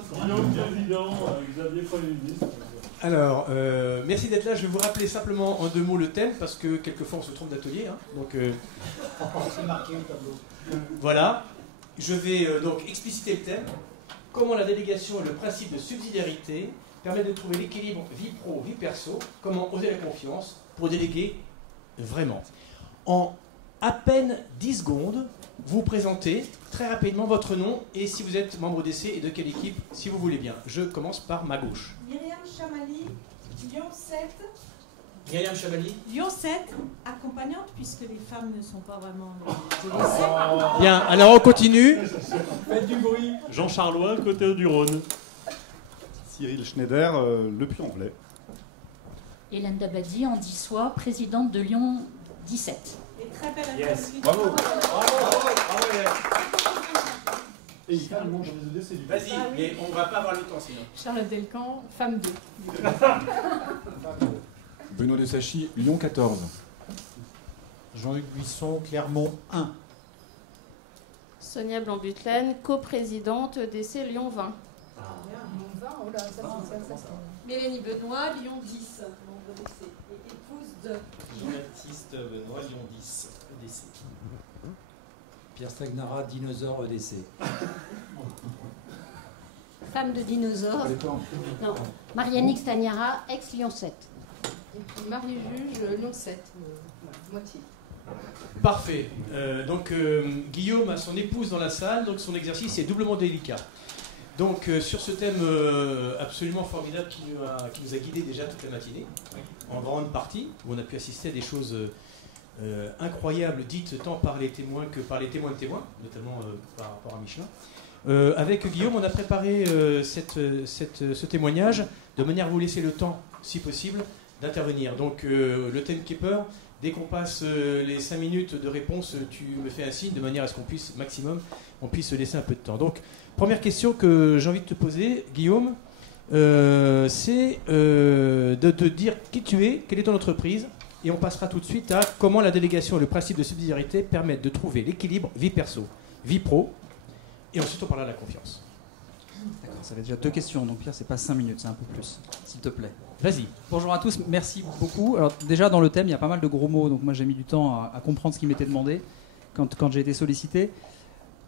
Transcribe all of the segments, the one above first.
Président, Xavier Premier ministre. Alors, merci d'être là. Je vais vous rappeler simplement en 2 mots le thème, parce que quelquefois on se trompe d'atelier. Hein. Donc, c'est marqué au tableau. Voilà. Je vais donc expliciter le thème. Comment la délégation et le principe de subsidiarité permettent de trouver l'équilibre vie pro, vie perso. Comment oser la confiance pour déléguer vraiment. En à peine 10 secondes, vous présentez très rapidement votre nom et si vous êtes membre d'essai et de quelle équipe, si vous voulez bien. Je commence par ma gauche. Myriam Chamali, Lyon 7. Myriam Chamali. Lyon 7, accompagnante, puisque les femmes ne sont pas vraiment Bien, alors on continue. Faites du bruit. Jean Charlois, côté du Rhône. Cyril Schneider, Le Puy-en-Velay. Hélène Dabadi, en 10 soirs, présidente de Lyon 17. Et très belle Yes. Bravo. Bravo Hélène. Et il fait un monde dans les EDC du Vas-y, mais on ne va pas avoir le temps sinon. Charlotte Delcan, femme 2. Benoît de Sachi, Lyon 14. Jean-Luc Buisson, Clermont 1. Sonia Blanc-Butelaine, coprésidente d'EDC Lyon 20. Mélanie Benoît, Lyon 10, membre d'essai. Et épouse de Jean-Baptiste Benoît, Lyon 10, EDC. Pierre Stagnara, Dinosaure EDC. Femme de dinosaure. Non. Marianne Stagnara, ex-Lyon 7. Et puis Marie-Juge, Lyon 7. Moitié. Parfait. Donc Guillaume a son épouse dans la salle, donc son exercice est doublement délicat. Donc sur ce thème absolument formidable qui nous a guidés déjà toute la matinée, en grande partie, où on a pu assister à des choses incroyables dites tant par les témoins que par les témoins de témoins, notamment par rapport à Michelin. Avec Guillaume, on a préparé ce témoignage de manière à vous laisser le temps, si possible, d'intervenir. Donc le timekeeper, dès qu'on passe les 5 minutes de réponse, tu me fais un signe de manière à ce qu'on puisse, maximum, on puisse se laisser un peu de temps. Donc, première question que j'ai envie de te poser, Guillaume, c'est de te dire qui tu es, quelle est ton entreprise, et on passera tout de suite à comment la délégation et le principe de subsidiarité permettent de trouver l'équilibre vie perso, vie pro, et ensuite on parlera de la confiance. D'accord, ça fait déjà 2 questions, donc Pierre, c'est pas 5 minutes, c'est un peu plus, s'il te plaît. Vas-y. Bonjour à tous, merci beaucoup. Alors déjà dans le thème, il y a pas mal de gros mots, donc moi j'ai mis du temps à comprendre ce qui m'était demandé quand j'ai été sollicité.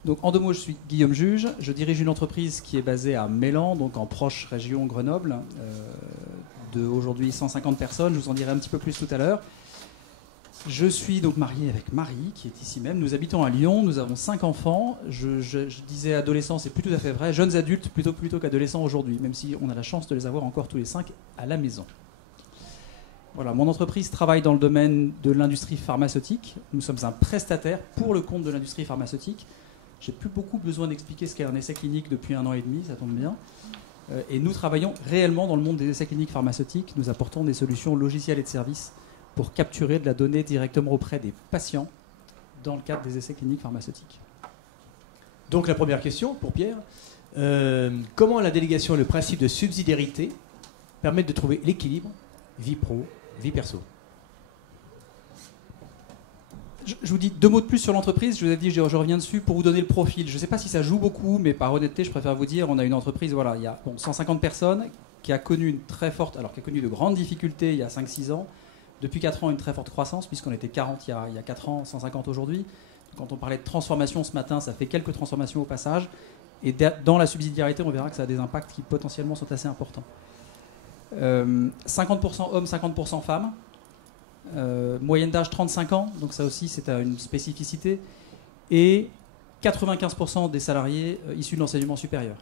Donc en 2 mots, je suis Guillaume Juge, je dirige une entreprise qui est basée à Mélan, donc en proche région Grenoble, de aujourd'hui 150 personnes, je vous en dirai un petit peu plus tout à l'heure. Je suis donc marié avec Marie, qui est ici même. Nous habitons à Lyon, nous avons 5 enfants. Je disais adolescents, c'est plus tout à fait vrai. Jeunes adultes plutôt qu'adolescents aujourd'hui, même si on a la chance de les avoir encore tous les 5 à la maison. Voilà, mon entreprise travaille dans le domaine de l'industrie pharmaceutique. Nous sommes un prestataire pour le compte de l'industrie pharmaceutique. J'ai plus beaucoup besoin d'expliquer ce qu'est un essai clinique depuis 1 an et demi, ça tombe bien. Et nous travaillons réellement dans le monde des essais cliniques pharmaceutiques. Nous apportons des solutions logicielles et de services pour capturer de la donnée directement auprès des patients dans le cadre des essais cliniques pharmaceutiques. Donc la première question pour Pierre, comment la délégation et le principe de subsidiarité permettent de trouver l'équilibre vie pro, vie perso? Je vous dis 2 mots de plus sur l'entreprise, je vous ai dit, je reviens dessus pour vous donner le profil. Je ne sais pas si ça joue beaucoup, mais par honnêteté, je préfère vous dire, on a une entreprise, voilà, il y a 150 personnes, qui a connu une très forte, alors qui a connu de grandes difficultés il y a 5-6 ans, depuis 4 ans une très forte croissance, puisqu'on était 40 il y a 4 ans, 150 aujourd'hui. Quand on parlait de transformation ce matin, ça fait quelques transformations au passage, et dans la subsidiarité, on verra que ça a des impacts qui potentiellement sont assez importants. 50% hommes, 50% femmes. Moyenne d'âge 35 ans, donc ça aussi c'est une spécificité, et 95% des salariés issus de l'enseignement supérieur.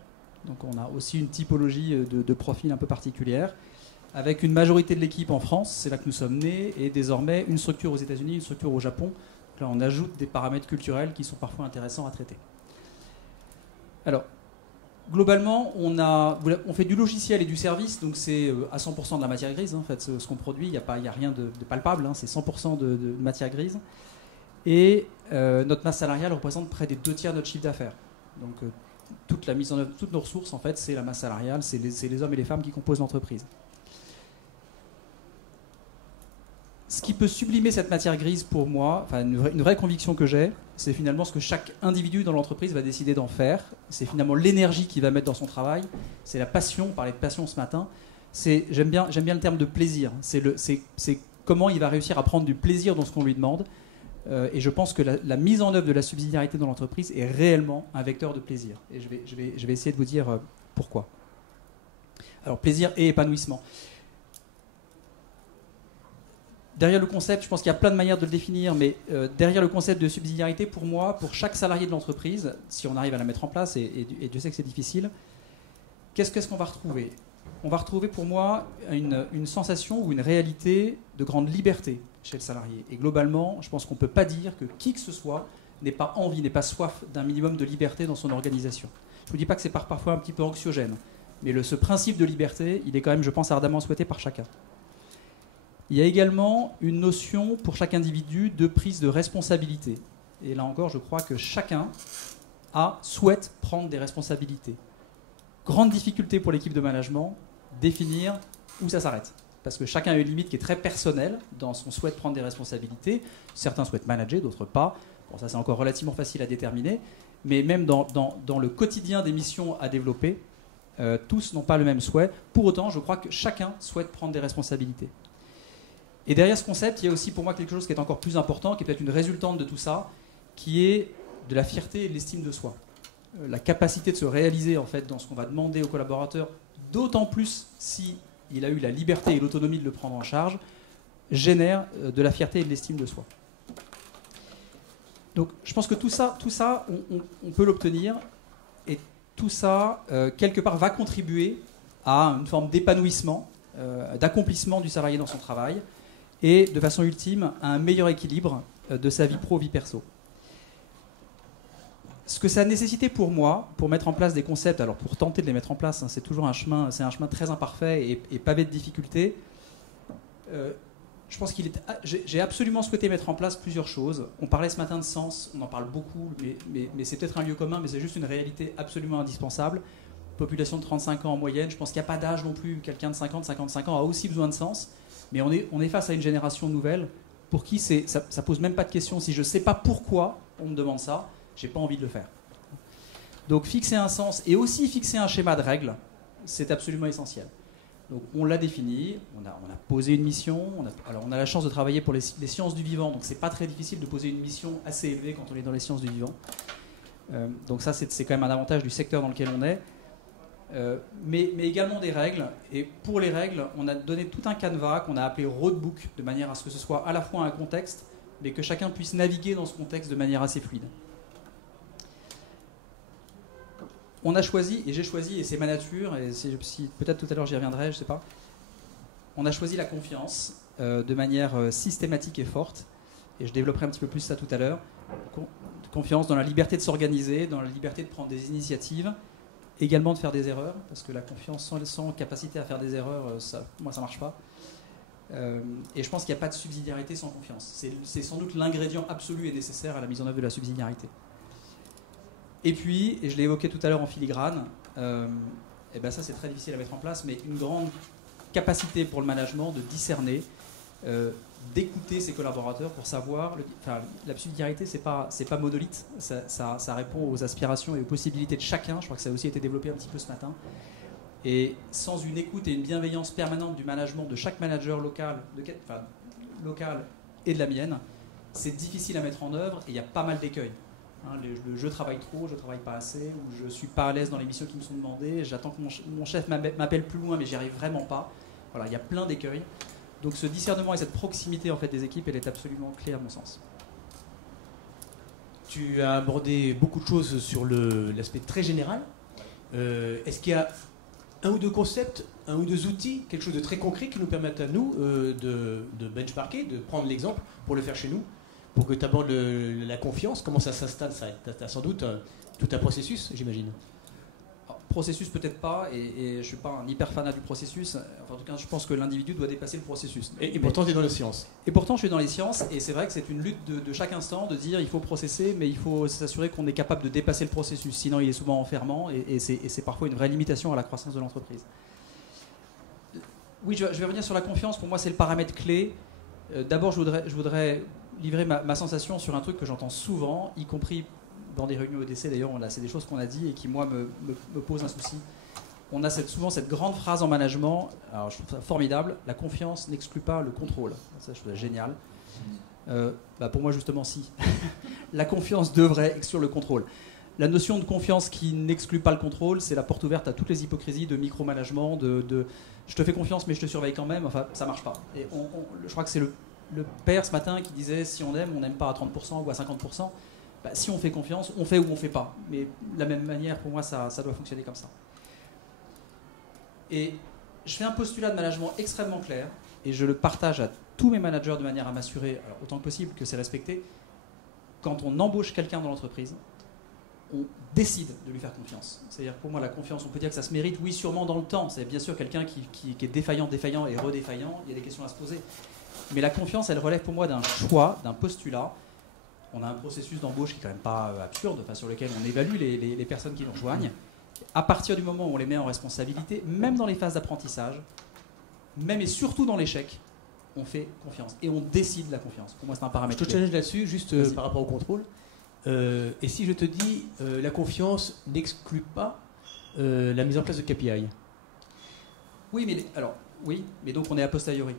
Donc on a aussi une typologie de profil un peu particulière, avec une majorité de l'équipe en France, c'est là que nous sommes nés, et désormais une structure aux États-Unis, une structure au Japon. Donc là on ajoute des paramètres culturels qui sont parfois intéressants à traiter. Alors, globalement, on fait du logiciel et du service, donc c'est à 100% de la matière grise, hein, en fait, ce qu'on produit, il n'y a rien de palpable, hein, c'est 100% de matière grise. Et notre masse salariale représente près des 2 tiers de notre chiffre d'affaires. Donc toute la mise en œuvre, toutes nos ressources, en fait, c'est la masse salariale, c'est les hommes et les femmes qui composent l'entreprise. Ce qui peut sublimer cette matière grise pour moi, enfin une vraie conviction que j'ai, c'est finalement ce que chaque individu dans l'entreprise va décider d'en faire. C'est finalement l'énergie qu'il va mettre dans son travail. C'est la passion, on parlait de passion ce matin. J'aime bien le terme de plaisir. C'est comment il va réussir à prendre du plaisir dans ce qu'on lui demande. Et je pense que la mise en œuvre de la subsidiarité dans l'entreprise est réellement un vecteur de plaisir. Et je vais essayer de vous dire pourquoi. Alors plaisir et épanouissement. Derrière le concept, je pense qu'il y a plein de manières de le définir, mais derrière le concept de subsidiarité, pour moi, pour chaque salarié de l'entreprise, si on arrive à la mettre en place, et Dieu sait que c'est difficile, qu'est-ce qu'on va retrouver ? On va retrouver pour moi une sensation ou une réalité de grande liberté chez le salarié. Et globalement, je pense qu'on ne peut pas dire que qui que ce soit n'ait pas envie, n'ait pas soif d'un minimum de liberté dans son organisation. Je ne vous dis pas que c'est parfois un petit peu anxiogène, mais ce principe de liberté, il est quand même, je pense, ardemment souhaité par chacun. Il y a également une notion pour chaque individu de prise de responsabilité. Et là encore, je crois que chacun souhaite prendre des responsabilités. Grande difficulté pour l'équipe de management, définir où ça s'arrête. Parce que chacun a une limite qui est très personnelle dans son souhait de prendre des responsabilités. Certains souhaitent manager, d'autres pas. Bon, ça c'est encore relativement facile à déterminer. Mais même dans le quotidien des missions à développer, tous n'ont pas le même souhait. Pour autant, je crois que chacun souhaite prendre des responsabilités. Et derrière ce concept, il y a aussi pour moi quelque chose qui est encore plus important, qui est peut-être une résultante de tout ça, qui est de la fierté et de l'estime de soi. La capacité de se réaliser en fait dans ce qu'on va demander aux collaborateurs, d'autant plus si il a eu la liberté et l'autonomie de le prendre en charge, génère de la fierté et de l'estime de soi. Donc je pense que tout ça on peut l'obtenir, et tout ça, quelque part, va contribuer à une forme d'épanouissement, d'accomplissement du salarié dans son travail, et de façon ultime à un meilleur équilibre de sa vie pro, vie perso. Ce que ça a nécessité pour moi, pour mettre en place des concepts, alors pour tenter de les mettre en place, hein, c'est toujours un chemin très imparfait et pavé de difficultés. Je pense j'ai absolument souhaité mettre en place plusieurs choses. On parlait ce matin de sens, on en parle beaucoup, mais c'est peut-être un lieu commun, mais c'est juste une réalité absolument indispensable. Population de 35 ans en moyenne, je pense qu'il n'y a pas d'âge non plus. Quelqu'un de 50, 55 ans a aussi besoin de sens, mais on est face à une génération nouvelle pour qui ça pose même pas de question. Si je ne sais pas pourquoi on me demande ça, j'ai pas envie de le faire. Donc fixer un sens et aussi fixer un schéma de règles, c'est absolument essentiel. Donc on l'a défini, on a posé une mission, on a la chance de travailler pour les sciences du vivant, donc c'est pas très difficile de poser une mission assez élevée quand on est dans les sciences du vivant. Donc ça c'est quand même un avantage du secteur dans lequel on est. Mais également des règles, et pour les règles, on a donné tout un canevas qu'on a appelé roadbook, de manière à ce que ce soit à la fois un contexte, mais que chacun puisse naviguer dans ce contexte de manière assez fluide. On a choisi, et j'ai choisi, et c'est ma nature, et si peut-être tout à l'heure j'y reviendrai, je sais pas, on a choisi la confiance de manière systématique et forte, et je développerai un petit peu plus ça tout à l'heure. Confiance dans la liberté de s'organiser, dans la liberté de prendre des initiatives, également de faire des erreurs, parce que la confiance sans capacité à faire des erreurs, moi ça marche pas. Et je pense qu'il n'y a pas de subsidiarité sans confiance. C'est sans doute l'ingrédient absolu et nécessaire à la mise en œuvre de la subsidiarité. Et puis, et je l'ai évoqué tout à l'heure en filigrane, et ben ça c'est très difficile à mettre en place, mais une grande capacité pour le management de discerner, d'écouter ses collaborateurs pour savoir. La subsidiarité, c'est pas monolithe, ça répond aux aspirations et aux possibilités de chacun. Je crois que ça a aussi été développé un petit peu ce matin. Et sans une écoute et une bienveillance permanente du management de chaque manager local et de la mienne, c'est difficile à mettre en œuvre et il y a pas mal d'écueils. Je travaille trop, je travaille pas assez, ou je suis pas à l'aise dans les missions qui me sont demandées, j'attends que mon chef m'appelle plus loin mais j'y arrive vraiment pas. Voilà, il y a plein d'écueils. Donc ce discernement et cette proximité en fait des équipes, elle est absolument clé à mon sens. Tu as abordé beaucoup de choses sur l'aspect très général. Est-ce qu'il y a un ou deux concepts, un ou deux outils, quelque chose de très concret qui nous permettent à nous de benchmarker, de prendre l'exemple pour le faire chez nous, pour que tu abordes la confiance? Comment ça s'installe? Tu as sans doute tout un processus, j'imagine. Processus peut-être pas, et je ne suis pas un hyper fanat du processus. Enfin, en tout cas, je pense que l'individu doit dépasser le processus. Et pourtant, tu es dans les sciences. Et pourtant, je suis dans les sciences, et c'est vrai que c'est une lutte de chaque instant de dire il faut processer, mais il faut s'assurer qu'on est capable de dépasser le processus. Sinon, il est souvent enfermant, et c'est parfois une vraie limitation à la croissance de l'entreprise. Oui, je vais revenir sur la confiance. Pour moi, c'est le paramètre clé. D'abord, je voudrais livrer ma sensation sur un truc que j'entends souvent, y compris dans des réunions EDC. D'ailleurs, c'est des choses qu'on a dit et qui, moi, me posent un souci. On a souvent cette grande phrase en management, alors je trouve ça formidable, la confiance n'exclut pas le contrôle. Ça, je trouve ça génial. Pour moi, justement, si. La confiance devrait exclure le contrôle. La notion de confiance qui n'exclut pas le contrôle, c'est la porte ouverte à toutes les hypocrisies de micromanagement, de je te fais confiance mais je te surveille quand même. Enfin, ça marche pas. Et je crois que c'est le père ce matin qui disait si on n'aime pas à 30% ou à 50%. Si on fait confiance, on fait ou on fait pas. Mais de la même manière, pour moi, ça doit fonctionner comme ça. Et je fais un postulat de management extrêmement clair et je le partage à tous mes managers de manière à m'assurer, autant que possible, que c'est respecté. Quand on embauche quelqu'un dans l'entreprise, on décide de lui faire confiance. C'est-à-dire, pour moi, la confiance, on peut dire que ça se mérite, oui, sûrement dans le temps. C'est bien sûr quelqu'un qui est défaillant et redéfaillant, il y a des questions à se poser. Mais la confiance, elle relève pour moi d'un choix, d'un postulat. On a un processus d'embauche qui est quand même pas absurde, sur lequel on évalue les personnes qui nous rejoignent. À partir du moment où on les met en responsabilité, même dans les phases d'apprentissage, même et surtout dans l'échec, on fait confiance. Et on décide la confiance. Pour moi, c'est un paramètre. Je te challenge là-dessus, juste par rapport au contrôle. Et si je te dis la confiance n'exclut pas la mise en place de KPI? Oui, mais donc on est a posteriori.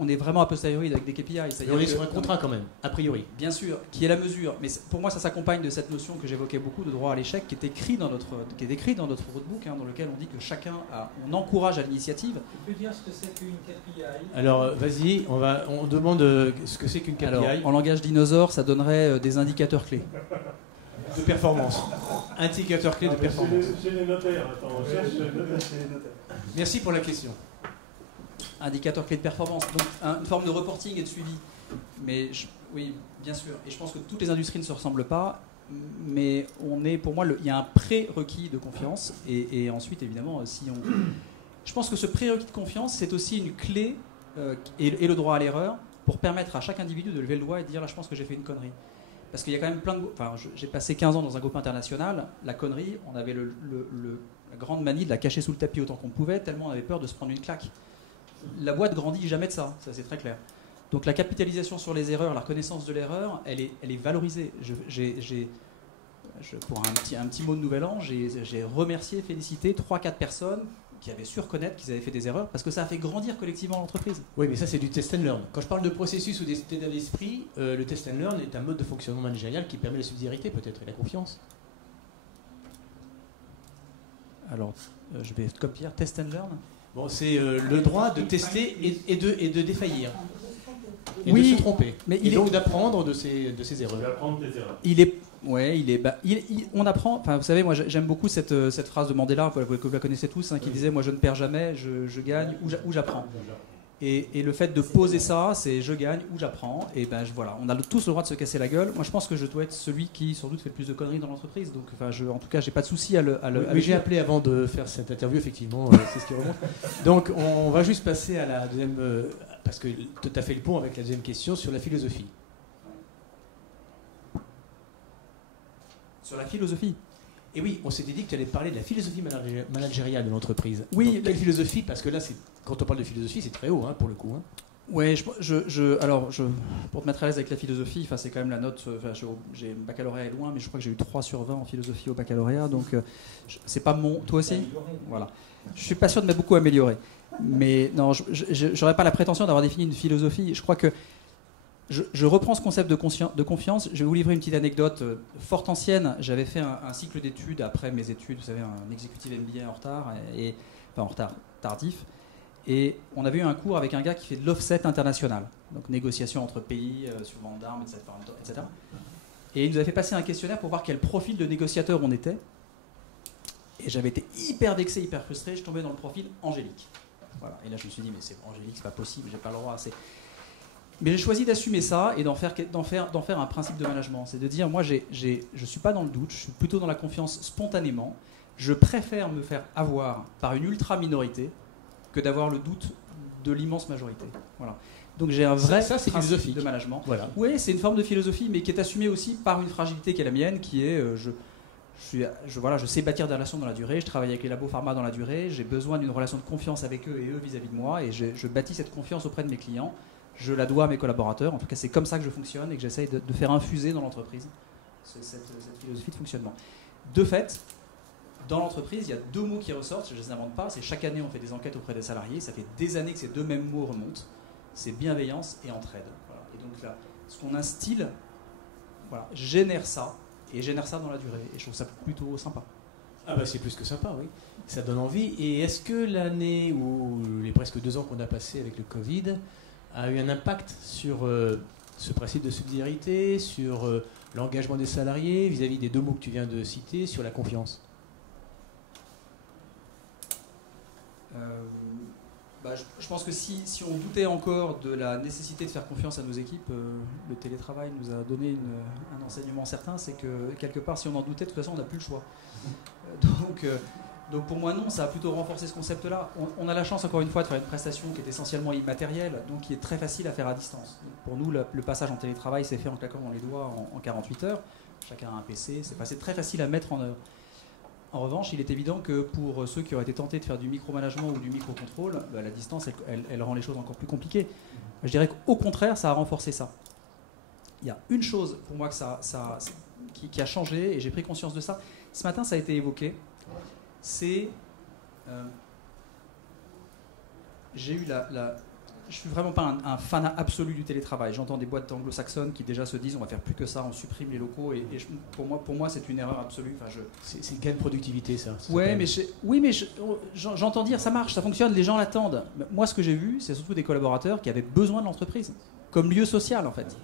On est vraiment a posteriori avec des KPI. Et on est sur un contrat quand même, a priori. Bien sûr, qui est la mesure. Mais pour moi, ça s'accompagne de cette notion que j'évoquais beaucoup de droit à l'échec, qui est écrit dans notre roadbook, dans lequel on dit que on encourage à l'initiative. Tu peux dire ce que c'est qu'une KPI? Alors, vas-y, on demande ce que c'est qu'une KPI. Alors, en langage dinosaure, ça donnerait des indicateurs clés. De performance. Indicateurs clés de performance. Chez les notaires, attends, on cherche chez les notaires. Merci pour la question. Indicateur clé de performance, donc une forme de reporting et de suivi. Mais oui, bien sûr. Et je pense que toutes les industries ne se ressemblent pas, mais pour moi, il y a un prérequis de confiance. Et ensuite, évidemment, je pense que ce prérequis de confiance, c'est aussi une clé et le droit à l'erreur pour permettre à chaque individu de lever le doigt et de dire là, je pense que j'ai fait une connerie. Parce qu'il y a quand même plein de. J'ai passé 15 ans dans un groupe international. La connerie, on avait la grande manie de la cacher sous le tapis autant qu'on pouvait, tellement on avait peur de se prendre une claque. La boîte grandit jamais de ça c'est très clair. Donc la capitalisation sur les erreurs, la reconnaissance de l'erreur, elle est valorisée. Pour un petit mot de Nouvel An, j'ai remercié, félicité 3-4 personnes qui avaient su reconnaître qu'ils avaient fait des erreurs parce que ça a fait grandir collectivement l'entreprise. Oui, mais ça c'est du test and learn. Quand je parle de processus ou d'état d'esprit, le test and learn est un mode de fonctionnement managérial qui permet la subsidiarité peut-être et la confiance. Alors, je vais comme Pierre, test and learn. Bon, c'est le droit de tester et de défaillir. Et oui, de se tromper. Mais donc d'apprendre de ses erreurs. D'apprendre des erreurs. On apprend. Enfin, vous savez, moi, j'aime beaucoup cette phrase de Mandela, que vous la connaissez tous, qui disait, moi, je ne perds jamais, je gagne ou j'apprends. Et le fait de poser ça, c'est je gagne ou j'apprends. Et voilà, on a tous le droit de se casser la gueule. Moi, je pense que je dois être celui qui, sans doute, fait le plus de conneries dans l'entreprise. Donc, en tout cas, j'ai pas de souci à le. Oui, j'ai appelé avant de faire cette interview, effectivement, c'est ce qui remonte. Donc, on va juste passer à la deuxième, parce que tu as fait le pont avec la deuxième question sur la philosophie. Sur la philosophie. Et oui, on s'était dit que tu allais parler de la philosophie managériale de l'entreprise. Oui. Donc, quelle philosophie? Parce que là, quand on parle de philosophie, c'est très haut, pour le coup. Ouais, pour te mettre à l'aise avec la philosophie, c'est quand même la note. J'ai le baccalauréat est loin, mais je crois que j'ai eu 3 sur 20 en philosophie au baccalauréat, donc c'est pas mon. Toi aussi? Voilà. Je suis pas sûr de m'être beaucoup amélioré, mais non, j'aurais pas la prétention d'avoir défini une philosophie. Je crois que je reprends ce concept de confiance. Je vais vous livrer une petite anecdote fort ancienne. J'avais fait un cycle d'études après mes études, vous savez, un executive MBA en retard, en retard tardif. Et on avait eu un cours avec un gars qui fait de l'offset international, donc négociation entre pays sur vente d'armes, etc. Et il nous avait fait passer un questionnaire pour voir quel profil de négociateur on était. Et j'avais été hyper vexé, hyper frustré. Je tombais dans le profil Angélique. Voilà. Et là, je me suis dit, mais c'est Angélique, c'est pas possible, j'ai pas le droit. Mais j'ai choisi d'assumer ça et d'en faire un principe de management. C'est de dire, moi, je suis pas dans le doute, je suis plutôt dans la confiance spontanément. Je préfère me faire avoir par une ultra-minorité que d'avoir le doute de l'immense majorité. Voilà. Donc j'ai un vrai principe de management. Voilà. Oui, c'est une forme de philosophie, mais qui est assumée aussi par une fragilité qui est la mienne, qui est je sais bâtir des relations dans la durée, je travaille avec les labos pharma dans la durée, j'ai besoin d'une relation de confiance avec eux et eux vis-à-vis de moi, et je bâtis cette confiance auprès de mes clients. Je la dois à mes collaborateurs. En tout cas, c'est comme ça que je fonctionne et que j'essaye de faire infuser dans l'entreprise cette philosophie de fonctionnement. De fait, dans l'entreprise, il y a 2 mots qui ressortent, je ne les invente pas, c'est chaque année on fait des enquêtes auprès des salariés, ça fait des années que ces 2 mêmes mots remontent, c'est bienveillance et entraide. Voilà. Et donc là, ce qu'on instille, voilà, génère ça dans la durée, et je trouve ça plutôt sympa. Ah bah c'est plus que sympa, oui. Ça donne envie. Et est-ce que l'année ou les presque 2 ans qu'on a passé avec le Covid a eu un impact sur ce principe de subsidiarité, sur l'engagement des salariés vis-à-vis des 2 mots que tu viens de citer, sur la confiance? Je pense que si on doutait encore de la nécessité de faire confiance à nos équipes, le télétravail nous a donné un enseignement certain, c'est que quelque part, si on en doutait, de toute façon, on n'a plus le choix. Donc pour moi, non, ça a plutôt renforcé ce concept-là. On a la chance, encore une fois, de faire une prestation qui est essentiellement immatérielle, donc qui est très facile à faire à distance. Donc pour nous, le passage en télétravail s'est fait en claquant dans les doigts en 48 heures. Chacun a un PC, c'est très facile à mettre en œuvre. En revanche, il est évident que pour ceux qui auraient été tentés de faire du micromanagement ou du microcontrôle, la distance, elle rend les choses encore plus compliquées. Je dirais qu'au contraire, ça a renforcé ça. Il y a une chose pour moi qui a changé, et j'ai pris conscience de ça. Ce matin, ça a été évoqué. C'est... j'ai eu je suis vraiment pas un fanat absolu du télétravail. J'entends des boîtes anglo-saxonnes qui déjà se disent on va faire plus que ça, on supprime les locaux. Pour moi, c'est une erreur absolue. C'est une gain de productivité, ça. Ouais, mais j'entends dire ça marche, ça fonctionne, les gens l'attendent. Moi, ce que j'ai vu, c'est surtout des collaborateurs qui avaient besoin de l'entreprise comme lieu social, en fait.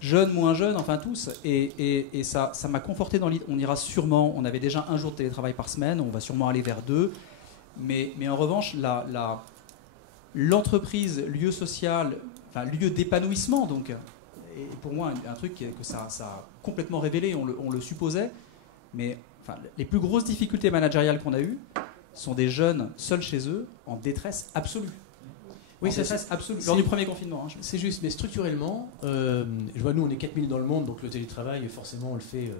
Jeunes, moins jeunes, enfin tous. Et ça m'a conforté dans l'idée. On ira sûrement, on avait déjà 1 jour de télétravail par semaine, on va sûrement aller vers 2. Mais en revanche, l'entreprise, lieu social, enfin lieu d'épanouissement, donc, et pour moi un truc que ça a complètement révélé, on le supposait, mais enfin, les plus grosses difficultés managériales qu'on a eues sont des jeunes seuls chez eux en détresse absolue. Oui, c'est absolu. Lors du premier confinement. Hein, c'est juste, mais structurellement, je vois, nous on est 4000 dans le monde, donc le télétravail, forcément on le fait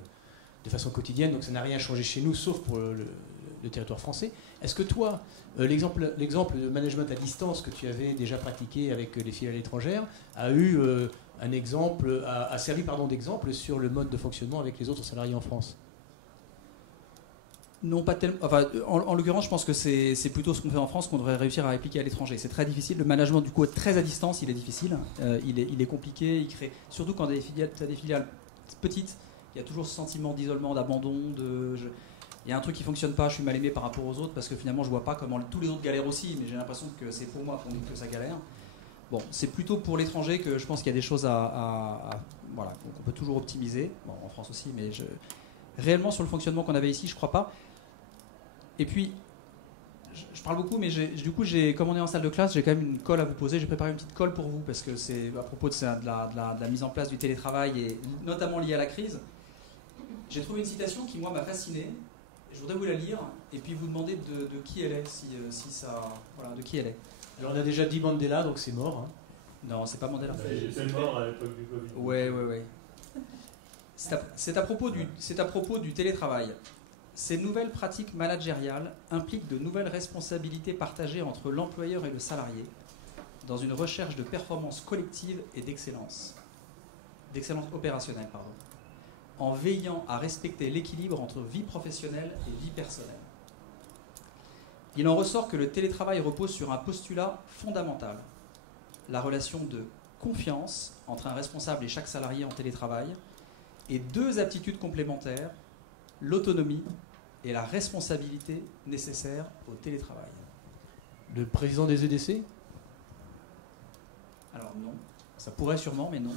de façon quotidienne, donc ça n'a rien changé chez nous, sauf pour le territoire français. Est-ce que toi, l'exemple de management à distance que tu avais déjà pratiqué avec les filiales étrangères a eu a servi d'exemple sur le mode de fonctionnement avec les autres salariés en France? Non, pas tellement. Enfin, en l'occurrence, je pense que c'est plutôt ce qu'on fait en France qu'on devrait réussir à répliquer à l'étranger. C'est très difficile. Le management, du coup, très à distance, il est difficile. Il est compliqué. Il crée, surtout quand tu as des filiales petites, il y a toujours ce sentiment d'isolement, d'abandon, il y a un truc qui ne fonctionne pas, je suis mal aimé par rapport aux autres parce que finalement je ne vois pas comment tous les autres galèrent aussi, mais j'ai l'impression que c'est pour moi qu'on dit que ça galère. Bon, c'est plutôt pour l'étranger que je pense qu'il y a des choses voilà, qu'on peut toujours optimiser, bon, en France aussi, mais réellement sur le fonctionnement qu'on avait ici, je ne crois pas. Et puis, je parle beaucoup, mais comme on est en salle de classe, j'ai quand même une colle à vous poser. J'ai préparé une petite colle pour vous parce que c'est à propos de la mise en place du télétravail et notamment liée à la crise. J'ai trouvé une citation qui, moi, m'a fasciné. Je voudrais vous la lire et puis vous demander de qui elle est, voilà, de qui elle est. Alors on a déjà dit Mandela, donc c'est mort. Hein. Non, c'est pas Mandela. C'est mort à l'époque du Covid. Ouais. C'est à propos du télétravail. Ces nouvelles pratiques managériales impliquent de nouvelles responsabilités partagées entre l'employeur et le salarié dans une recherche de performance collective et d'excellence opérationnelle, en veillant à respecter l'équilibre entre vie professionnelle et vie personnelle. Il en ressort que le télétravail repose sur un postulat fondamental, la relation de confiance entre un responsable et chaque salarié en télétravail, et 2 aptitudes complémentaires, l'autonomie et la responsabilité nécessaires au télétravail. Le président des EDC? Alors non, ça pourrait sûrement, mais non.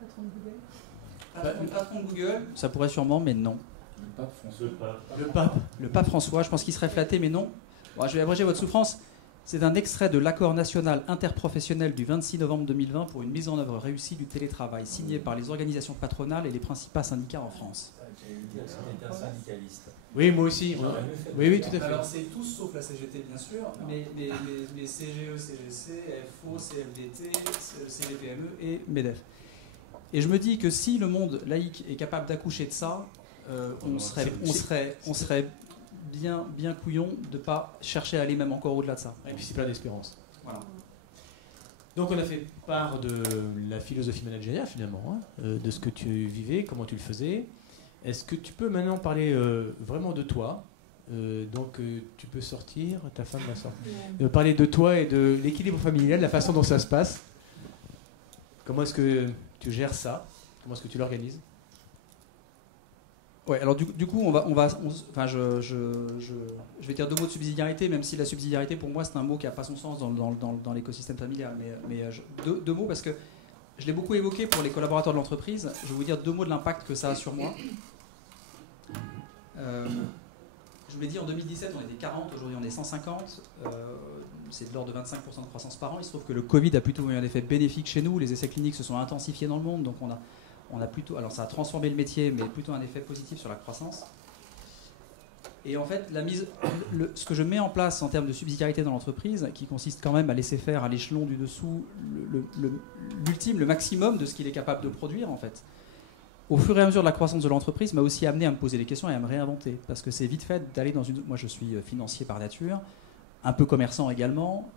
Le patron de Google, ça pourrait sûrement, mais non. Le pape François, je pense qu'il serait flatté, mais non. Bon, je vais abréger votre souffrance. C'est un extrait de l'accord national interprofessionnel du 26 novembre 2020 pour une mise en œuvre réussie du télétravail, signé par les organisations patronales et les principaux syndicats en France. J'étais un syndicaliste. Oui, moi aussi. Oui, tout à fait. Alors c'est tous sauf la CGT, bien sûr, mais CGE, CGC, FO, CFDT, CGPME et MEDEF. Et je me dis que si le monde laïque est capable d'accoucher de ça, on serait bien couillon de ne pas chercher à aller même encore au-delà de ça. Et puis c'est plein d'espérance. Voilà. Donc on a fait part de la philosophie managériale finalement, de ce que tu vivais, comment tu le faisais. Est-ce que tu peux maintenant parler vraiment de toi? Tu peux sortir, ta femme va sortir. Parler de toi et de l'équilibre familial, la façon dont ça se passe. Comment est-ce que tu gères ça? Comment est-ce que tu l'organises? Ouais, alors du coup, je vais dire 2 mots de subsidiarité, même si la subsidiarité pour moi c'est un mot qui n'a pas son sens dans l'écosystème familial. Mais 2 mots parce que je l'ai beaucoup évoqué pour les collaborateurs de l'entreprise. Je vais vous dire 2 mots de l'impact que ça a sur moi. Je vous l'ai dit, en 2017, on était 40, aujourd'hui on est 150. C'est de l'ordre de 25% de croissance par an. Il se trouve que le Covid a plutôt eu un effet bénéfique chez nous. Les essais cliniques se sont intensifiés dans le monde, donc on a plutôt, alors ça a transformé le métier, mais plutôt un effet positif sur la croissance. Et en fait, ce que je mets en place en termes de subsidiarité dans l'entreprise, qui consiste quand même à laisser faire à l'échelon du dessous l'ultime, le maximum de ce qu'il est capable de produire, en fait, au fur et à mesure de la croissance de l'entreprise, m'a aussi amené à me poser des questions et à me réinventer. Parce que c'est vite fait d'aller dans une... Moi, je suis financier par nature, un peu commerçant également,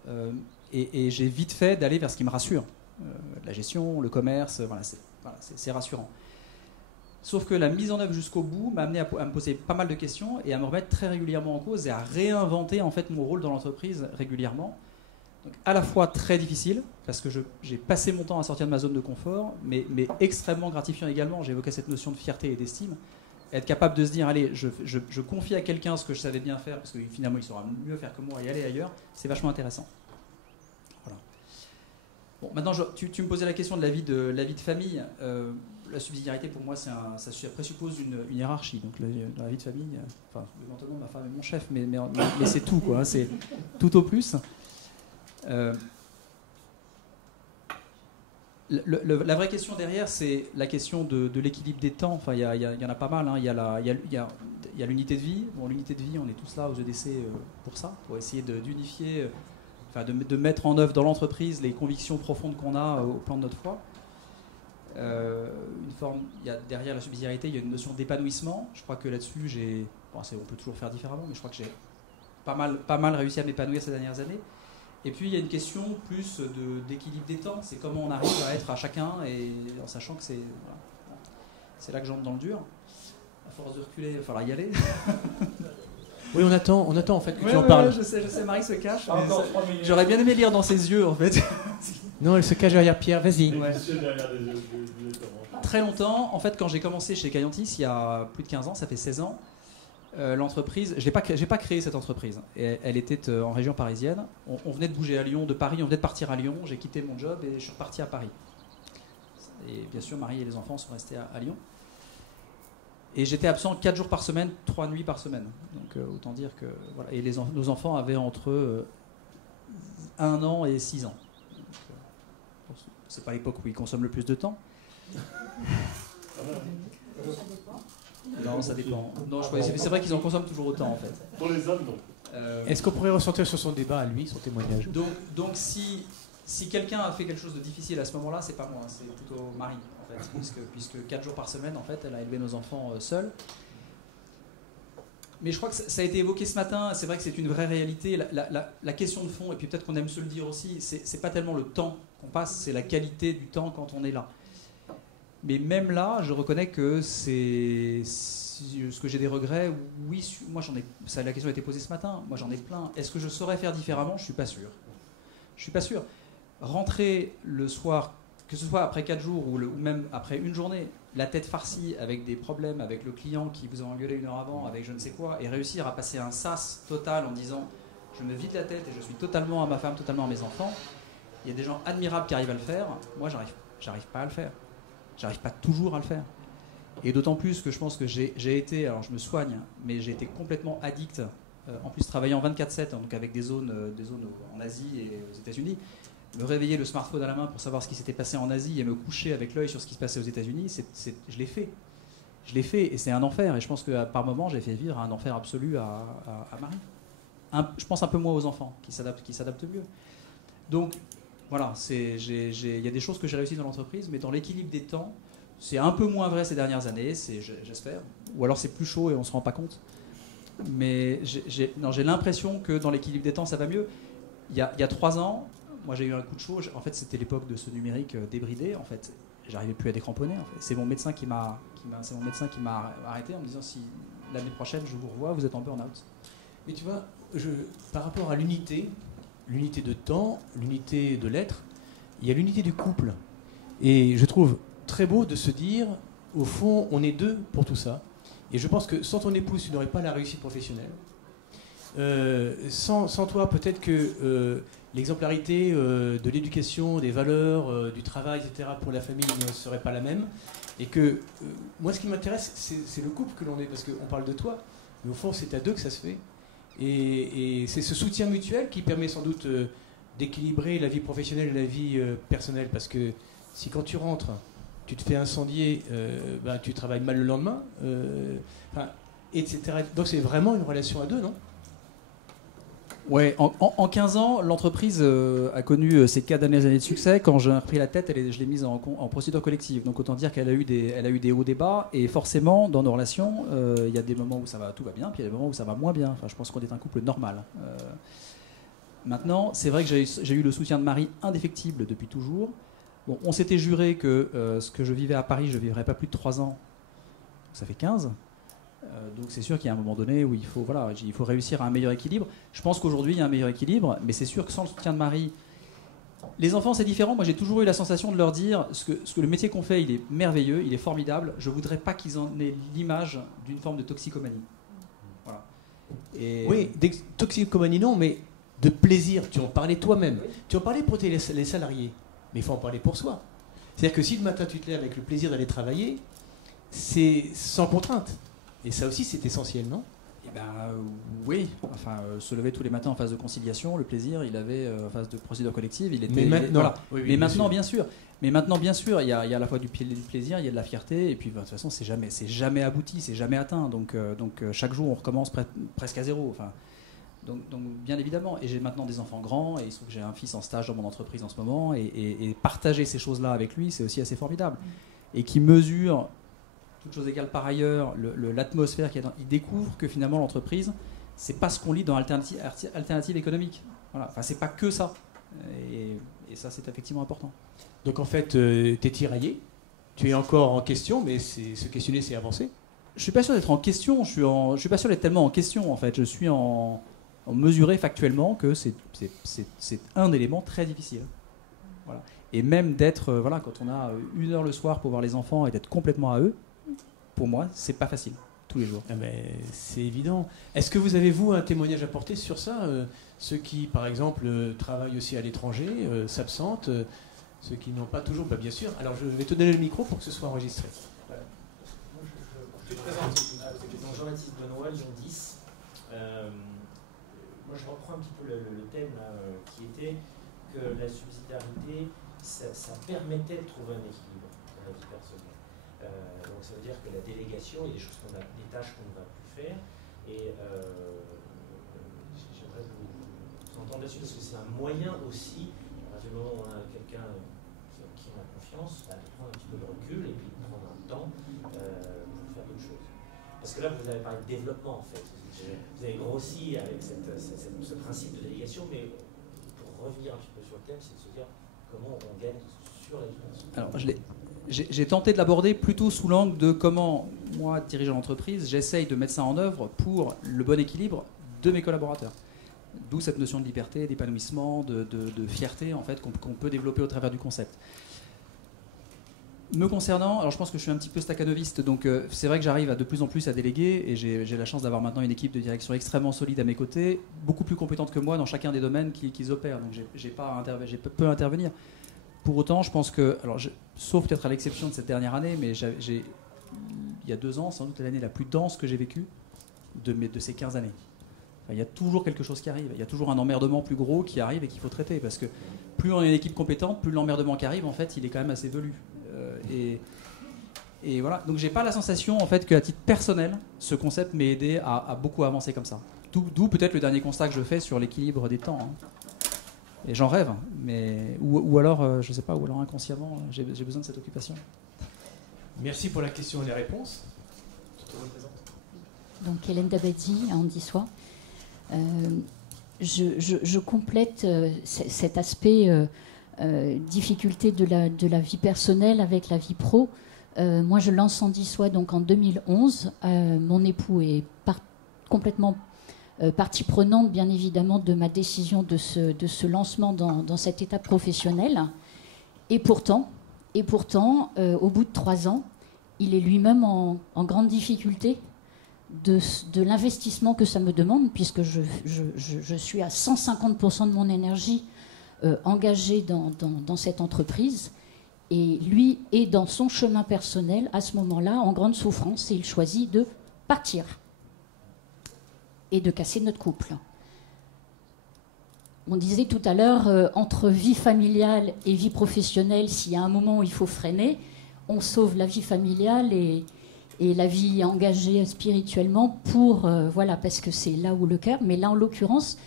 et j'ai vite fait d'aller vers ce qui me rassure. La gestion, le commerce, c'est rassurant. Sauf que la mise en œuvre jusqu'au bout m'a amené à me poser pas mal de questions et à me remettre très régulièrement en cause et à réinventer en fait mon rôle dans l'entreprise régulièrement. Donc à la fois très difficile, parce que j'ai passé mon temps à sortir de ma zone de confort, mais extrêmement gratifiant également. J'ai évoqué cette notion de fierté et d'estime. Être capable de se dire, allez, je confie à quelqu'un ce que je savais bien faire, parce que finalement il saura mieux faire que moi et aller ailleurs, c'est vachement intéressant. Voilà. Bon, maintenant, tu me posais la question de la vie de famille. La subsidiarité, pour moi, ça présuppose une hiérarchie. Donc, dans la vie de famille, éventuellement, ma femme est mon chef, mais c'est tout, quoi. Hein, c'est tout au plus. La vraie question derrière, c'est la question de l'équilibre des temps. Enfin, il y en a pas mal. Hein. Il y a l'unité de vie. Bon, l'unité de vie, on est tous là aux EDC pour ça, pour essayer d'unifier, de mettre en œuvre dans l'entreprise les convictions profondes qu'on a au plan de notre foi. Derrière la subsidiarité, il y a une notion d'épanouissement. Je crois que là-dessus, on peut toujours faire différemment, mais je crois que j'ai pas mal réussi à m'épanouir ces dernières années. Et puis il y a une question plus d'équilibre des temps. C'est comment on arrive à être à chacun, et en sachant que c'est là que j'entre dans le dur. À force de reculer, il va falloir y aller. Oui, on attend en fait que tu en parles. Je sais, Marie se cache. J'aurais bien aimé lire dans ses yeux en fait. Non, elle se cache derrière Pierre, vas-y. Ouais. Très longtemps, en fait, quand j'ai commencé chez Cayantis, il y a plus de 15 ans, ça fait 16 ans, l'entreprise, j'ai pas créé cette entreprise. Et elle était en région parisienne. On venait de bouger à Lyon, de Paris, on venait de partir à Lyon. J'ai quitté mon job et je suis reparti à Paris. Et bien sûr, Marie et les enfants sont restés à Lyon. Et j'étais absent 4 jours par semaine, 3 nuits par semaine. Donc autant dire que voilà. Et nos enfants avaient entre 1 an et 6 ans. C'est pas l'époque où ils consomment le plus de temps. Non, ça dépend. Non, c'est vrai qu'ils en consomment toujours autant en fait. Pour les hommes, non. Est-ce qu'on pourrait ressentir sur son débat à lui, son témoignage? Donc si quelqu'un a fait quelque chose de difficile à ce moment-là, c'est pas moi, c'est plutôt Marie en fait, puisque 4 jours par semaine en fait, elle a élevé nos enfants seule. Mais je crois que ça a été évoqué ce matin, c'est vrai que c'est une vraie réalité. La question de fond, et puis peut-être qu'on aime se le dire aussi, c'est pas tellement le temps qu'on passe, c'est la qualité du temps quand on est là. Mais même là, je reconnais que ce que j'ai des regrets, oui, moi la question a été posée ce matin, moi j'en ai plein. Est-ce que je saurais faire différemment? Je suis pas sûr. Je suis pas sûr. Rentrer le soir, que ce soit après 4 jours ou même après une journée, la tête farcie avec des problèmes, avec le client qui vous a engueulé 1 heure avant, avec je ne sais quoi, et réussir à passer un sas total en disant je me vide la tête et je suis totalement à ma femme, totalement à mes enfants. Il y a des gens admirables qui arrivent à le faire. Moi, j'arrive pas à le faire. J'arrive pas toujours à le faire. Et d'autant plus que je pense que j'ai été, alors je me soigne, mais j'ai été complètement addict, en plus travaillant 24/7, donc avec des zones en Asie et aux États-Unis. Me réveiller le smartphone à la main pour savoir ce qui s'était passé en Asie et me coucher avec l'œil sur ce qui se passait aux États-Unis, je l'ai fait. Je l'ai fait et c'est un enfer. Et je pense que par moment, j'ai fait vivre un enfer absolu à Marie. Je pense un peu moins aux enfants qui s'adaptent mieux. Donc voilà, il y a des choses que j'ai réussi dans l'entreprise, mais dans l'équilibre des temps, c'est un peu moins vrai ces dernières années, j'espère. Ou alors c'est plus chaud et on ne se rend pas compte. mais j'ai l'impression que dans l'équilibre des temps, ça va mieux. Il y a 3 ans, moi j'ai eu un coup de chaud. En fait, c'était l'époque de ce numérique débridé. En fait, j'arrivais plus à décramponner. En fait. C'est mon médecin qui m'a arrêté en me disant si l'année prochaine je vous revois, vous êtes en burn-out. Mais tu vois, par rapport à l'unité de temps, l'unité de l'être, il y a l'unité du couple. Et je trouve très beau de se dire, au fond, on est deux pour tout ça. Et je pense que sans ton épouse, tu n'aurais pas la réussite professionnelle. Sans toi, peut-être que l'exemplarité de l'éducation, des valeurs, du travail, etc., pour la famille ne serait pas la même. Et que moi, ce qui m'intéresse, c'est le couple que l'on est, parce qu'on parle de toi, mais au fond, c'est à deux que ça se fait. Et c'est ce soutien mutuel qui permet sans doute d'équilibrer la vie professionnelle et la vie personnelle. Parce que si quand tu rentres, tu te fais incendier, tu travailles mal le lendemain, etc. Donc c'est vraiment une relation à deux, non ? Ouais, en 15 ans, l'entreprise a connu ses 4 dernières années de succès. Quand j'ai repris la tête, je l'ai mise en procédure collective. Donc autant dire qu'elle a eu des hauts, des bas. Et forcément, dans nos relations, il y a des moments où tout va bien, puis il y a des moments où ça va moins bien. Enfin, je pense qu'on est un couple normal. Maintenant, c'est vrai que j'ai eu le soutien de Marie indéfectible depuis toujours. Bon, on s'était juré que ce que je vivais à Paris, je ne vivrais pas plus de 3 ans. Ça fait 15. Donc c'est sûr qu'il y a un moment donné où il faut réussir à un meilleur équilibre. Je pense qu'aujourd'hui il y a un meilleur équilibre, mais c'est sûr que sans le soutien de Marie, les enfants c'est différent. Moi j'ai toujours eu la sensation de leur dire ce que le métier qu'on fait, il est merveilleux, il est formidable. Je voudrais pas qu'ils en aient l'image d'une forme de toxicomanie. Voilà. Et oui, toxicomanie non, mais de plaisir. Tu en parlais toi-même. Tu en parlais pour les salariés, mais il faut en parler pour soi. C'est-à-dire que si le matin tu te lèves avec le plaisir d'aller travailler, c'est sans contrainte. Et ça aussi, c'est essentiel, non ? Eh ben, oui. Enfin, se lever tous les matins en phase de conciliation, le plaisir, il avait en phase de procédure collective. Mais maintenant, voilà. Mais maintenant, bien sûr. Mais maintenant, bien sûr, il y a à la fois du plaisir, il y a de la fierté, et puis de toute façon, c'est jamais abouti, c'est jamais atteint. Donc chaque jour, on recommence presque à zéro. Enfin, donc, bien évidemment. Et j'ai maintenant des enfants grands, et il se trouve que j'ai un fils en stage dans mon entreprise en ce moment, et partager ces choses-là avec lui, c'est aussi assez formidable. Et qui mesure, toute chose égale par ailleurs, l'atmosphère qu'il y a il découvre que finalement l'entreprise, c'est pas ce qu'on lit dans Alternative économique. Voilà. Enfin, c'est pas que ça. Et ça, c'est effectivement important. Donc en fait, tu es tiraillé, tu es encore en question, mais se questionner, c'est avancer. Je suis pas sûr d'être en question, je suis pas sûr d'être tellement en question en fait. Je suis en mesurer factuellement que c'est un élément très difficile. Voilà. Et même d'être, quand on a 1 heure le soir pour voir les enfants et d'être complètement à eux, pour moi, c'est pas facile, tous les jours. Ah ben, c'est évident. Est-ce que vous avez, vous, un témoignage à porter sur ça ceux qui, par exemple, travaillent aussi à l'étranger, s'absentent, ceux qui n'ont pas toujours... bien sûr. Alors, je vais te donner le micro pour que ce soit enregistré. Voilà. Je te présente. Donc, Jean-Baptiste Benoît, Lyon 10. Moi, je reprends un petit peu le thème là, qui était que la subsidiarité, ça permettait de trouver un équilibre dans la vie personnelle. Donc ça veut dire que la délégation, il y a des tâches qu'on ne va plus faire, et j'aimerais vous entendre là-dessus, parce que c'est un moyen aussi, à partir du moment où on a quelqu'un qui en a confiance, de prendre un petit peu de recul et puis de prendre un temps pour faire d'autres choses. Parce que là, vous avez parlé de développement en fait, vous avez grossi avec ce principe de délégation, mais pour revenir un petit peu sur le thème, c'est de se dire comment on gagne sur la vie personnelle. Alors, j'ai tenté de l'aborder plutôt sous l'angle de comment, moi, dirigeant l'entreprise, j'essaye de mettre ça en œuvre pour le bon équilibre de mes collaborateurs. D'où cette notion de liberté, d'épanouissement, de fierté, en fait, qu'on peut développer au travers du concept. Me concernant, alors je pense que je suis un petit peu staccanoviste, donc c'est vrai que j'arrive de plus en plus à déléguer, et j'ai la chance d'avoir maintenant une équipe de direction extrêmement solide à mes côtés, beaucoup plus compétente que moi dans chacun des domaines qu'ils opèrent, donc j'ai peu à intervenir. Pour autant, je pense que, sauf peut-être à l'exception de cette dernière année, mais il y a 2 ans, sans doute l'année la plus dense que j'ai vécue de ces 15 années. Enfin, il y a toujours quelque chose qui arrive, il y a toujours un emmerdement plus gros qui arrive et qu'il faut traiter, parce que plus on est une équipe compétente, plus l'emmerdement qui arrive, en fait, il est quand même assez velu. Et voilà, donc j'ai pas la sensation, en fait, qu'à titre personnel, ce concept m'ait aidé à beaucoup avancer comme ça. D'où peut-être le dernier constat que je fais sur l'équilibre des temps. Et j'en rêve, mais ou alors, je sais pas, ou alors inconsciemment, j'ai besoin de cette occupation. Merci pour la question et les réponses. Tu te représentes ? donc Hélène Dabadi à Andissois. Je complète cet aspect difficulté de la vie personnelle avec la vie pro. Moi, je lance Andissois donc en 2011. Mon époux est complètement partie prenante, bien évidemment, de ma décision de ce lancement dans cette étape professionnelle. Et pourtant, au bout de 3 ans, il est lui-même en grande difficulté de l'investissement que ça me demande, puisque je suis à 150% de mon énergie engagée dans cette entreprise. Et lui est dans son chemin personnel, à ce moment-là, en grande souffrance, et il choisit de partir et de casser notre couple. On disait tout à l'heure, entre vie familiale et vie professionnelle, s'il y a un moment où il faut freiner, on sauve la vie familiale et la vie engagée spirituellement voilà, parce que c'est là où le cœur. Mais là, en l'occurrence,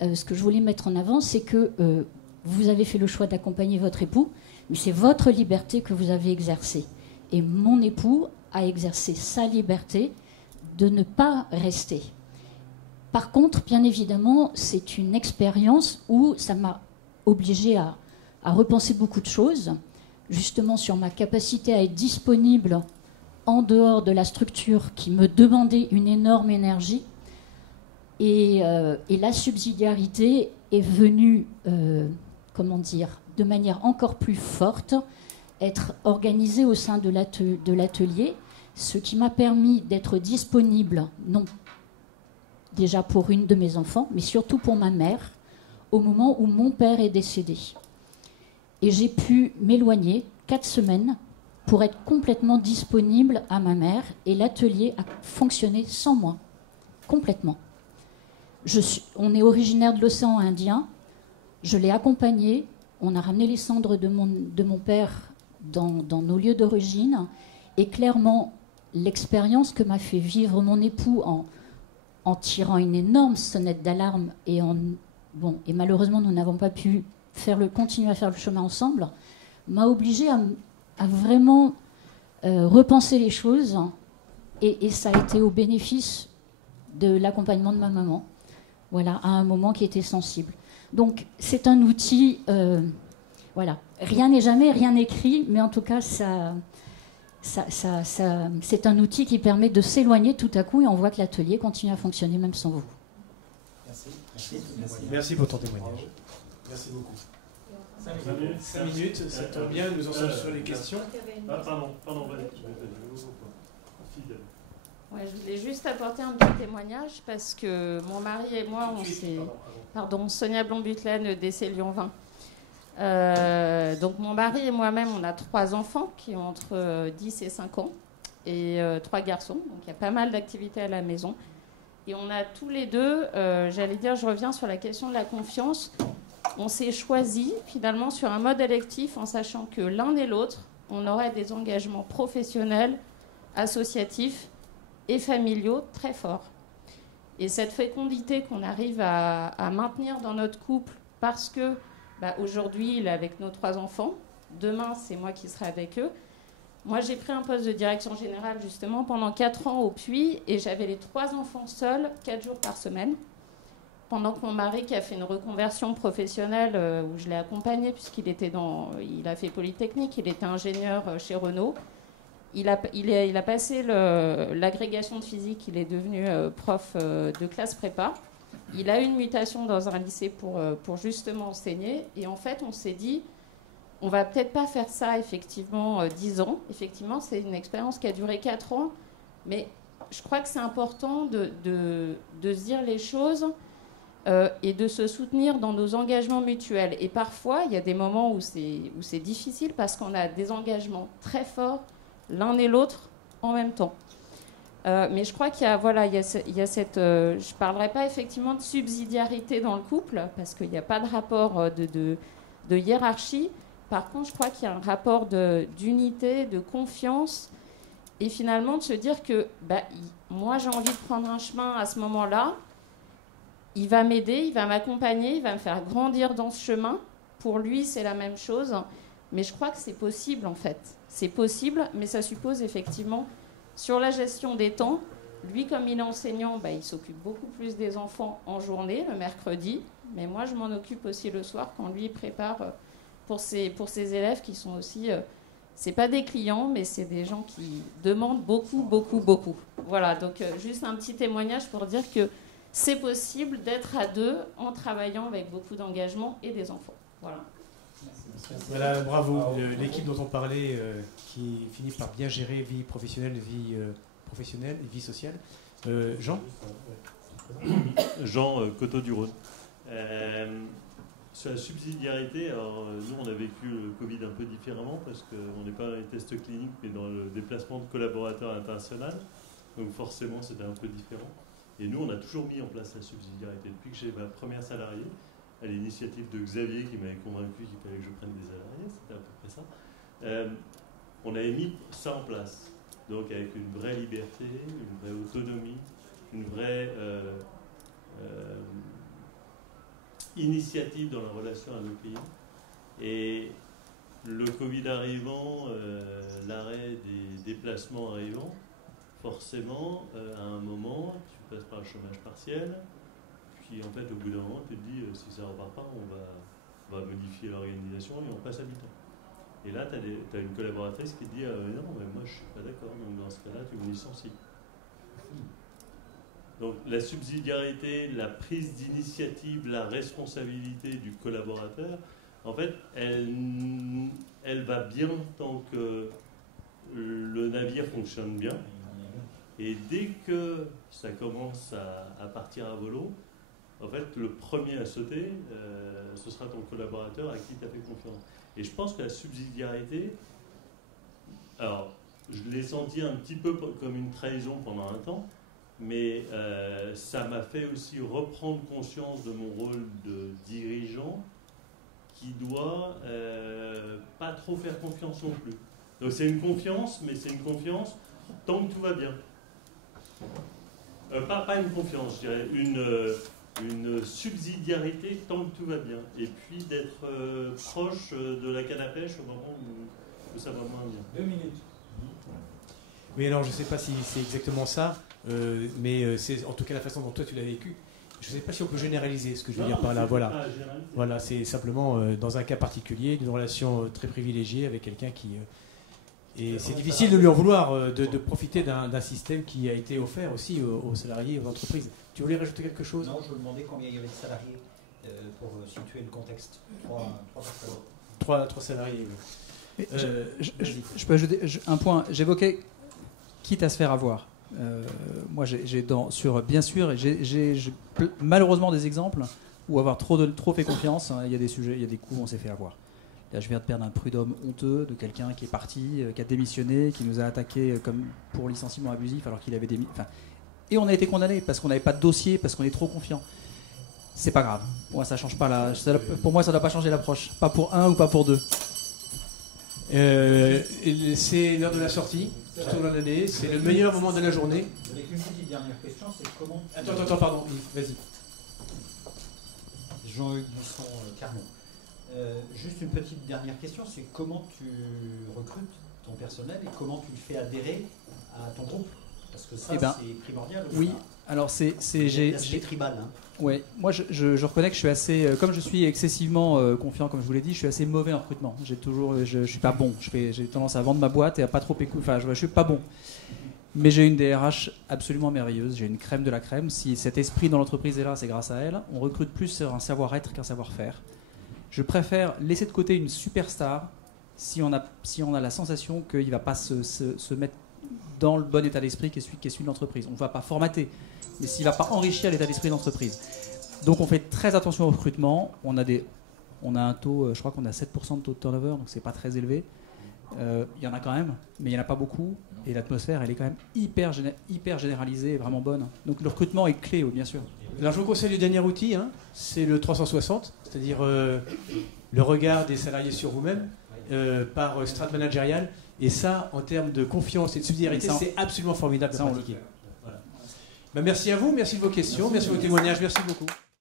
ce que je voulais mettre en avant, c'est que vous avez fait le choix d'accompagner votre époux, mais c'est votre liberté que vous avez exercée. Et mon époux a exercé sa liberté de ne pas rester. Par contre, bien évidemment, c'est une expérience où ça m'a obligée à repenser beaucoup de choses, justement sur ma capacité à être disponible en dehors de la structure qui me demandait une énorme énergie. Et la subsidiarité est venue, de manière encore plus forte, être organisée au sein de l'atelier, ce qui m'a permis d'être disponible, non déjà pour une de mes enfants, mais surtout pour ma mère, au moment où mon père est décédé. Et j'ai pu m'éloigner 4 semaines pour être complètement disponible à ma mère, et l'atelier a fonctionné sans moi, complètement. On est originaire de l'océan Indien, je l'ai accompagné, on a ramené les cendres de mon père dans nos lieux d'origine, et clairement, l'expérience que m'a fait vivre mon époux en tirant une énorme sonnette d'alarme, et malheureusement nous n'avons pas pu continuer à faire le chemin ensemble, m'a obligée à vraiment repenser les choses, et ça a été au bénéfice de l'accompagnement de ma maman, voilà, à un moment qui était sensible. Donc c'est un outil, voilà, rien n'est jamais, rien n'écrit, mais en tout cas c'est un outil qui permet de s'éloigner tout à coup, et on voit que l'atelier continue à fonctionner même sans vous. Merci pour ton témoignage. Merci beaucoup. 5 minutes, ça tombe bien, nous en sommes sur les questions. Pardon, Ouais, je voulais juste apporter un petit témoignage parce que mon mari et moi, Sonia Blond-Butelaine, DC Lyon 20. Donc mon mari et moi-même, on a 3 enfants qui ont entre 10 et 5 ans et 3 garçons. Donc il y a pas mal d'activités à la maison. Et on a tous les deux, je reviens sur la question de la confiance. On s'est choisi finalement sur un mode électif en sachant que l'un et l'autre, on aurait des engagements professionnels, associatifs et familiaux très forts. Et cette fécondité qu'on arrive à maintenir dans notre couple parce que aujourd'hui, il est avec nos 3 enfants. Demain, c'est moi qui serai avec eux. Moi, j'ai pris un poste de direction générale, justement, pendant 4 ans au Puy, et j'avais les 3 enfants seuls, 4 jours par semaine. Pendant que mon mari, qui a fait une reconversion professionnelle, où je l'ai accompagné, puisqu'il a fait Polytechnique, il était ingénieur chez Renault. Il a passé l'agrégation de physique, il est devenu prof de classe prépa. Il a eu une mutation dans un lycée pour justement enseigner. Et en fait, on s'est dit, on va peut-être pas faire ça effectivement 10 ans. Effectivement, c'est une expérience qui a duré 4 ans. Mais je crois que c'est important de se dire les choses et de se soutenir dans nos engagements mutuels. Et parfois, il y a des moments où c'est difficile parce qu'on a des engagements très forts, l'un et l'autre, en même temps. Mais je crois qu'il y a cette... je ne parlerai pas effectivement de subsidiarité dans le couple, parce qu'il n'y a pas de rapport de hiérarchie. Par contre, je crois qu'il y a un rapport d'unité, de confiance, et finalement de se dire que moi, j'ai envie de prendre un chemin à ce moment-là, il va m'aider, il va m'accompagner, il va me faire grandir dans ce chemin. Pour lui, c'est la même chose. Mais je crois que c'est possible, en fait. C'est possible, mais ça suppose effectivement, sur la gestion des temps, Lui, comme il est enseignant, il s'occupe beaucoup plus des enfants en journée, le mercredi. Mais moi, je m'en occupe aussi le soir quand lui prépare pour ses élèves qui sont aussi... c'est pas des clients, mais c'est des gens qui demandent beaucoup, beaucoup, beaucoup. Voilà, donc juste un petit témoignage pour dire que c'est possible d'être à deux en travaillant avec beaucoup d'engagement et des enfants. Voilà. Voilà, bravo. L'équipe dont on parlait, qui finit par bien gérer vie professionnelle, vie professionnelle et vie sociale. Jean Jean Coteau-du-Rhône. Sur la subsidiarité, alors nous on a vécu le Covid un peu différemment parce qu'on n'est pas dans les tests cliniques mais dans le déplacement de collaborateurs internationaux. Donc forcément c'était un peu différent. Et nous on a toujours mis en place la subsidiarité. Depuis que j'ai ma première salariée, à l'initiative de Xavier qui m'avait convaincu qu'il fallait que je prenne des salariés, c'était à peu près ça. On avait mis ça en place. Donc avec une vraie liberté, une vraie autonomie, une vraie initiative dans la relation à nos clients. Et le Covid arrivant, l'arrêt des déplacements arrivant, forcément, à un moment, tu passes par le chômage partiel, puis en fait, au bout d'un moment, tu te dis, si ça ne repart pas, on va modifier l'organisation et on passe à mi-temps. Et là, tu as une collaboratrice qui te dit, non, mais moi, je ne suis pas d'accord, donc dans ce cas-là, tu me licencies. Donc la subsidiarité, la prise d'initiative, la responsabilité du collaborateur, en fait, elle va bien tant que le navire fonctionne bien. Et dès que ça commence à partir à volo, en fait, le premier à sauter, ce sera ton collaborateur à qui tu as fait confiance. Et je pense que la subsidiarité, alors, je l'ai senti un petit peu comme une trahison pendant un temps, mais ça m'a fait aussi reprendre conscience de mon rôle de dirigeant qui doit pas trop faire confiance non plus. Donc c'est une confiance, mais c'est une confiance tant que tout va bien. Pas une confiance, je dirais, une subsidiarité tant que tout va bien. Et puis d'être proche de la canne à pêche au moment où ça va moins bien. 2 minutes. Oui, alors je ne sais pas si c'est exactement ça, mais c'est en tout cas la façon dont toi tu l'as vécu. Je ne sais pas si on peut généraliser ce que je veux dire par là. Voilà, voilà, c'est simplement dans un cas particulier, d'une relation très privilégiée avec quelqu'un qui... et c'est difficile de lui en vouloir, de profiter d'un système qui a été offert aussi aux salariés, aux entreprises. Tu voulais rajouter quelque chose? Non, je me demandais combien il y avait de salariés pour situer le contexte. 3 salariés. Je peux ajouter un point. J'évoquais quitte à se faire avoir. Moi, bien sûr, j'ai malheureusement des exemples où avoir trop fait confiance, il y a des sujets, il y a des coups où on s'est fait avoir. Là, je viens de perdre un prud'homme honteux de quelqu'un qui est parti, qui a démissionné, qui nous a attaqué comme pour licenciement abusif alors qu'il avait et on a été condamné parce qu'on n'avait pas de dossier, parce qu'on est trop confiant. C'est pas grave. Moi, ça change pas pour moi, ça ne doit pas changer l'approche. Pas pour un ou pas pour deux. C'est l'heure de la sortie, tout au long de l'année, c'est le meilleur moment de la journée. Avec une petite dernière question, c'est comment... Attends, pardon, vas-y. Jean-Hugues Busson, Carmon. Juste une petite dernière question, c'est comment tu recrutes ton personnel et comment tu le fais adhérer à ton groupe? Parce que ça, c'est primordial. Oui, alors c'est tribal. Hein. Ouais, moi je reconnais que je suis assez, comme je suis excessivement confiant, comme je vous l'ai dit, je suis assez mauvais en recrutement. Je suis pas bon. J'ai tendance à vendre ma boîte et à pas trop écouter. Enfin, je suis pas bon. Mais j'ai une DRH absolument merveilleuse. J'ai une crème de la crème. Si cet esprit dans l'entreprise est là, c'est grâce à elle. On recrute plus sur un savoir-être qu'un savoir-faire. Je préfère laisser de côté une superstar si on a la sensation qu'il ne va pas se mettre dans le bon état d'esprit qui est celui de l'entreprise. On ne va pas formater, mais s'il ne va pas enrichir l'état d'esprit de l'entreprise. Donc on fait très attention au recrutement. On a un taux, je crois qu'on a 7% de taux de turnover, donc c'est pas très élevé. Il y en a quand même, mais il n'y en a pas beaucoup. Et l'atmosphère, elle est quand même hyper généralisée et vraiment bonne. Donc le recrutement est clé, bien sûr. Alors je vous conseille le dernier outil, c'est le 360, c'est-à-dire le regard des salariés sur vous-même par strate managériale. Et ça, en termes de confiance et de subsidiarité, c'est absolument formidable à pratiquer. Voilà. Merci à vous, merci de vos questions, merci de vos témoignages, merci beaucoup.